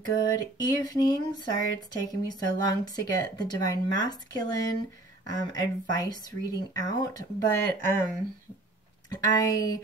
Good evening. Sorry it's taken me so long to get the Divine Masculine advice reading out, but I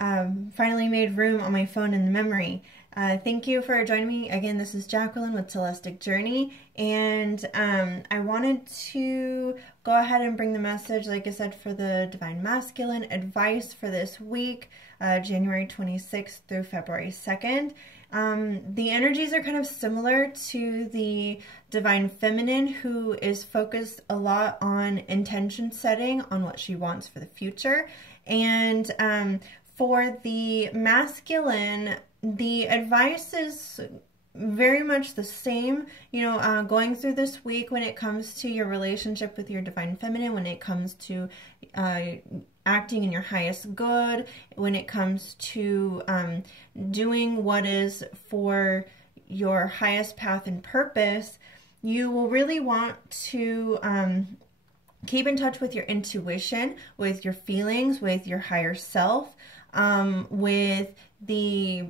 finally made room on my phone in the memory. Thank you for joining me. Again, this is Jacqueline with Celestic Journey, and I wanted to go ahead and bring the message, like I said, for the Divine Masculine advice for this week, January 26th through February 2nd. The energies are kind of similar to the Divine Feminine, who is focused a lot on intention setting, on what she wants for the future. And for the masculine, the advice is very much the same, going through this week when it comes to your relationship with your Divine Feminine, when it comes to acting in your highest good, when it comes to doing what is for your highest path and purpose. You will really want to keep in touch with your intuition, with your feelings, with your higher self, with the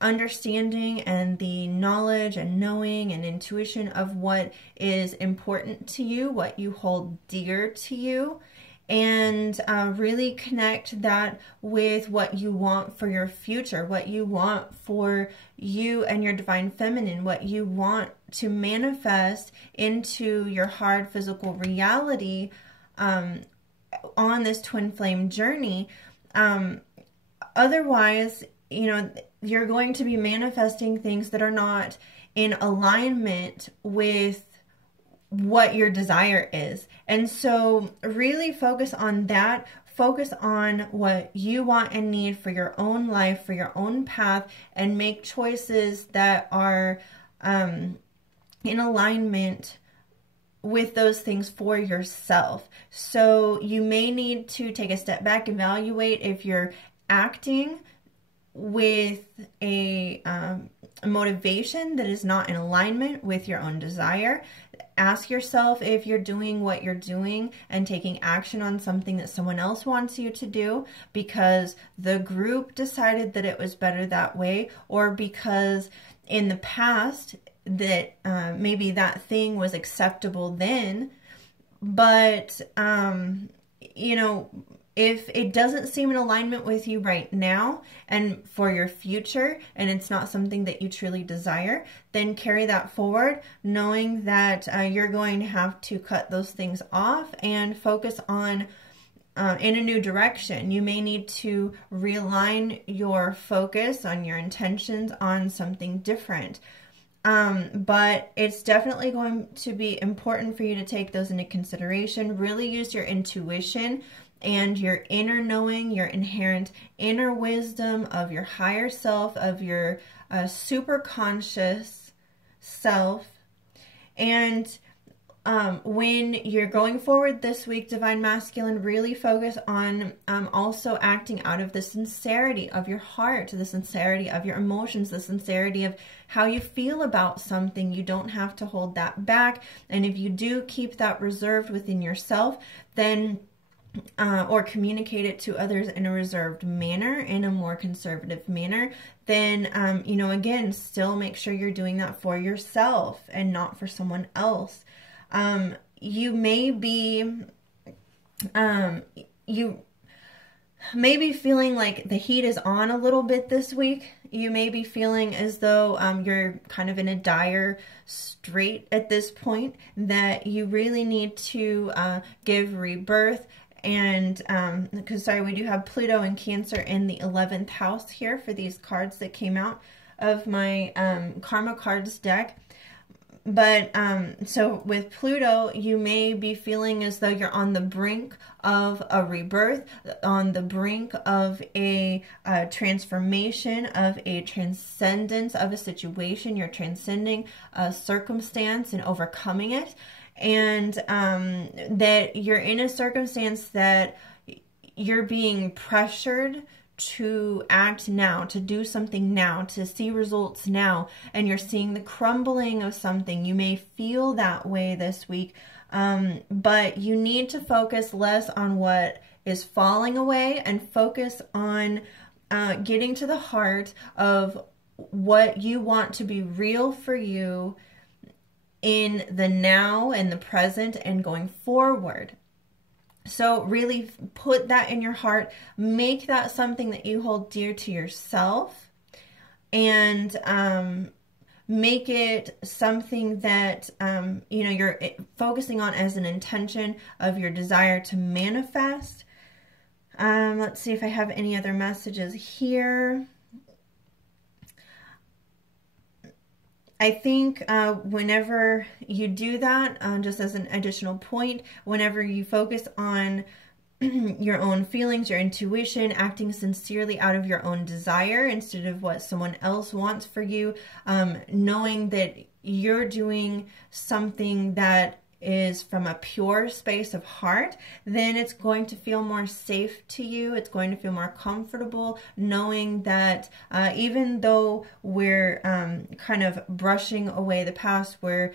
understanding and the knowledge and knowing and intuition of what is important to you, what you hold dear to you, and really connect that with what you want for your future, what you want for you and your Divine Feminine, what you want to manifest into your hard physical reality on this twin flame journey. Otherwise, you're going to be manifesting things that are not in alignment with what your desire is. And so really focus on that. Focus on what you want and need for your own life, for your own path, and make choices that are in alignment with those things for yourself. So you may need to take a step back, evaluate if you're acting with a motivation that is not in alignment with your own desire. Ask yourself if you're doing what you're doing and taking action on something that someone else wants you to do because the group decided that it was better that way, or because in the past that maybe that thing was acceptable then, but if it doesn't seem in alignment with you right now and for your future, and it's not something that you truly desire, then carry that forward, knowing that you're going to have to cut those things off and focus on in a new direction. You may need to realign your focus on your intentions on something different. But it's definitely going to be important for you to take those into consideration. Really use your intuition and your inner knowing, your inherent inner wisdom of your higher self, of your super conscious self. And when you're going forward this week, Divine Masculine, really focus on also acting out of the sincerity of your heart, the sincerity of your emotions, the sincerity of how you feel about something. You don't have to hold that back. And if you do keep that reserved within yourself, then or communicate it to others in a reserved manner, in a more conservative manner, then, again, still make sure you're doing that for yourself and not for someone else. You may be, feeling like the heat is on a little bit this week. You may be feeling as though you're kind of in a dire strait at this point, that you really need to give rebirth. And because we do have Pluto and Cancer in the 11th house here for these cards that came out of my Karma Cards deck. But so with Pluto, you may be feeling as though you're on the brink of a rebirth, on the brink of a transformation, of a transcendence of a situation. You're transcending a circumstance and overcoming it. And that you're in a circumstance that you're being pressured to act now, to do something now, to see results now, and you're seeing the crumbling of something. You may feel that way this week, but you need to focus less on what is falling away and focus on getting to the heart of what you want to be real for you in the now and the present and going forward. So really put that in your heart, make that something that you hold dear to yourself, and make it something that you know, you're focusing on as an intention of your desire to manifest. Let's see if I have any other messages here. I think whenever you do that, just as an additional point, whenever you focus on your own feelings, your intuition, acting sincerely out of your own desire instead of what someone else wants for you, knowing that you're doing something that is from a pure space of heart, then it's going to feel more safe to you. It's going to feel more comfortable knowing that even though we're kind of brushing away the past, we're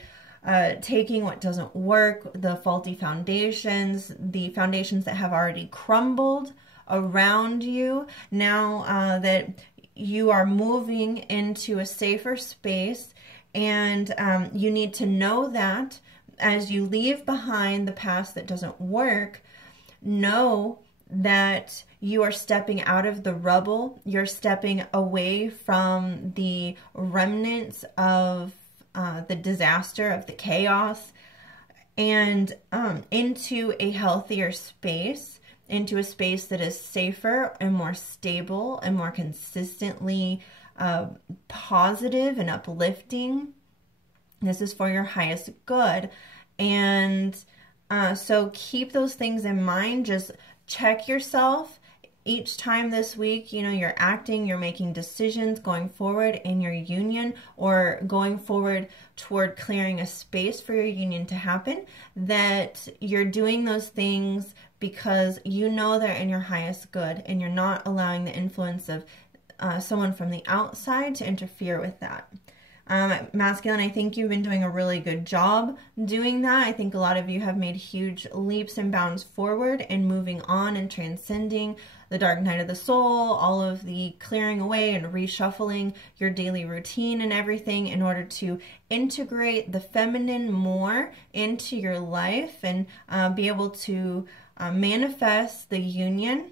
taking what doesn't work, the faulty foundations, the foundations that have already crumbled around you, now that you are moving into a safer space. And you need to know that as you leave behind the past that doesn't work, know that you are stepping out of the rubble. You're stepping away from the remnants of the disaster, of the chaos, and into a healthier space, into a space that is safer and more stable and more consistently positive and uplifting. This is for your highest good. And so keep those things in mind. Just check yourself each time this week, you know, you're acting, you're making decisions going forward in your union, or going forward toward clearing a space for your union to happen, that you're doing those things because you know they're in your highest good, and you're not allowing the influence of someone from the outside to interfere with that. Masculine, I think you've been doing a really good job doing that. I think a lot of you have made huge leaps and bounds forward and moving on and transcending the dark night of the soul, all of the clearing away and reshuffling your daily routine and everything in order to integrate the feminine more into your life and be able to manifest the union.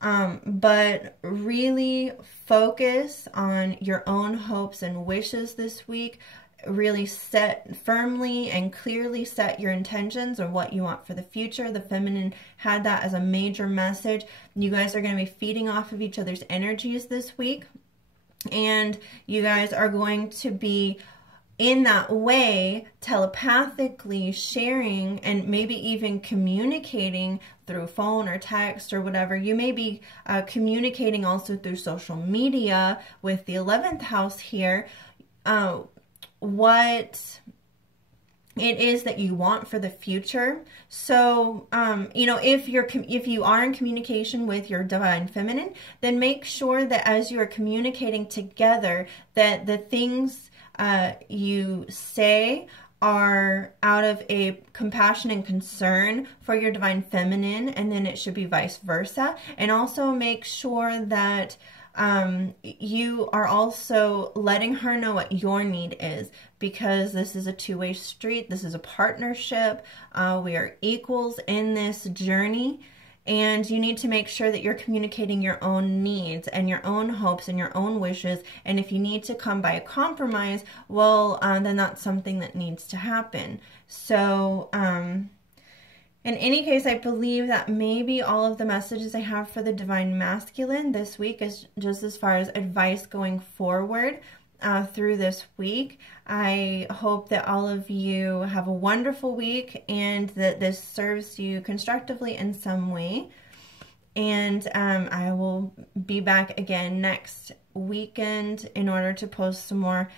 But really focus on your own hopes and wishes this week. Really set firmly and clearly set your intentions of what you want for the future. The feminine had that as a major message. You guys are going to be feeding off of each other's energies this week. And you guys are going to be in that way telepathically sharing and maybe even communicating through phone or text or whatever. You may be communicating also through social media with the 11th house here, what it is that you want for the future. So, you know, if you are in communication with your divine feminine, then make sure that as you are communicating together, that the things you say are out of a compassion and concern for your divine feminine, and then it should be vice versa. And also make sure that you are also letting her know what your need is, because this is a two-way street. This is a partnership. We are equals in this journey. And you need to make sure that you're communicating your own needs and your own hopes and your own wishes. And if you need to come by a compromise, well, then that's something that needs to happen. So, in any case, I believe that maybe all of the messages I have for the Divine Masculine this week is just as far as advice going forward through this week. I hope that all of you have a wonderful week and that this serves you constructively in some way. And I will be back again next weekend in order to post some more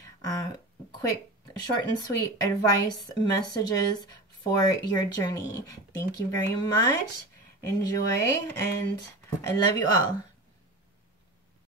quick, short and sweet advice messages for your journey. Thank you very much. Enjoy, and I love you all.